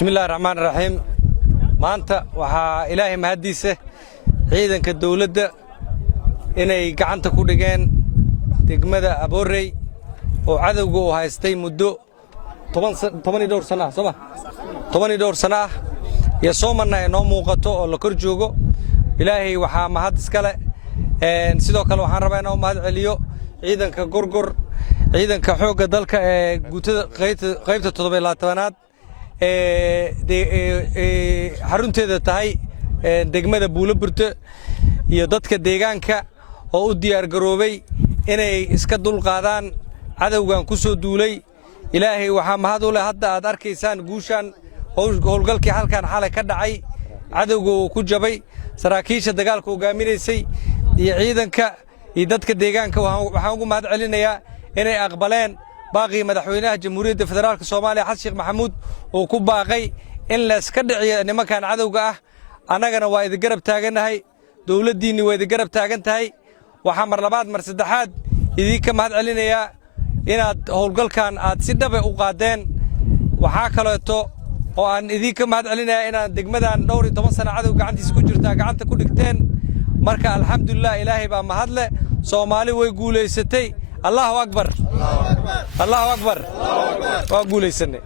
بسم الله الرحمن الرحيم maanta waxaa ilaahay mahadiisa ciidanka dawladda inay gacanta ku dhigeen degmada Aboorey oo cadawga uu haystay muddo 12 sano ah Soomaa 12 sano ah iyo Soomana ay noo muuqato oo la kor joogo ilaahay waxaa mahad iska leh sidoo kale waxaan rabaa inaan mahad celiyo ciidanka gorgor ciidanka xoogga dalka ee guutada qaybta 27aad xarunteeda tahay degmada Buulaburta iyo dadka deegaanka oo u diyaar garoobay inay iska dulqaadaan cadawgan ku soo duulay ilaahay waxa mahad u leh hadda aad arkaysaan guushan howlgalkii halkan xalay ka dhacay cadawga uu ku jabay saraakiisha dagaalka hogaaminaysay iyo ciidanka iyo dadka deegaanka waxaan ugu mahad celinayaa inay aqbaleen باقي مدحوينها جمهورية فدرالك الصومالية حسن شيخ محمود وكوباقي إن لا سكدعي إن ما كان عدوقه أنا جنا وايد قرب تاجنا هاي دولة ديني وايد قرب تاجنت هاي وحمر لبعض مرسدحات إذا كم هذا علينا يا إن هالقل كان أتصدق بأوقاتين وحاكلته وأن إذا كم هذا علينا إن دقمدان دوري 8 سنة عدوق عندي سكوجر تاجنت كلكتين مركا الحمد لله إلهي بمهدله صومالي ويقول ستي الله أكبر الله أكبر وأقول يسني